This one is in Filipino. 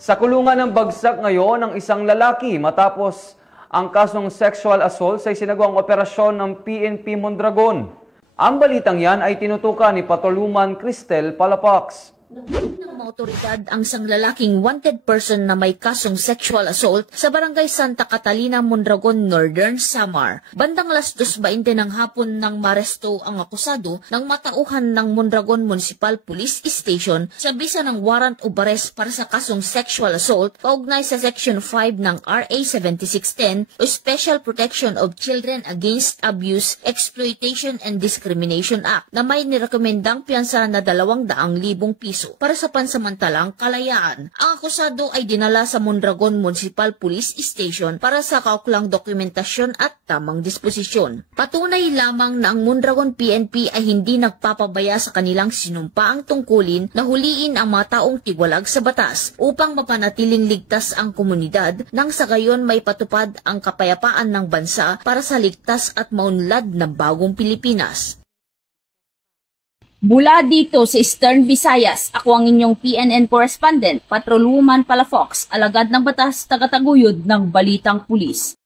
Sa kulungan ng bagsak ngayon ang isang lalaki matapos ang kasong sexual assault sa isinagawang operasyon ng PNP Mondragon. Ang balitang yan ay tinutukan ni Patrolwoman Cristel Palafox. Ng mga otoridad ang isang lalaking wanted person na may kasong sexual assault sa barangay Santa Catalina, Mondragon, Northern Samar. Bandang alas 2:20 ng hapon nang maresto ang akusado ng matauhan ng Mondragon Municipal Police Station sa bisa ng warrant of arrest para sa kasong sexual assault kaugnay sa Section 5 ng RA 7610 o Special Protection of Children Against Abuse, Exploitation and Discrimination Act na may nirekomendang piyansa na 200,000 piso para sa pansamantalang kalayaan. Ang akusado ay dinala sa Mondragon Municipal Police Station para sa kauklang dokumentasyon at tamang disposisyon. Patunay lamang na ang Mondragon PNP ay hindi nagpapabaya sa kanilang sinumpaang tungkulin na huliin ang mga taong tiwalag sa batas upang mapanatiling ligtas ang komunidad nang sa gayon may patupad ang kapayapaan ng bansa para sa ligtas at maunlad na bagong Pilipinas. Mula dito sa Eastern Visayas, ako ang inyong PNN correspondent, Patrolwoman Palafox, alagad ng batas, tagataguyod ng Balitang Pulis.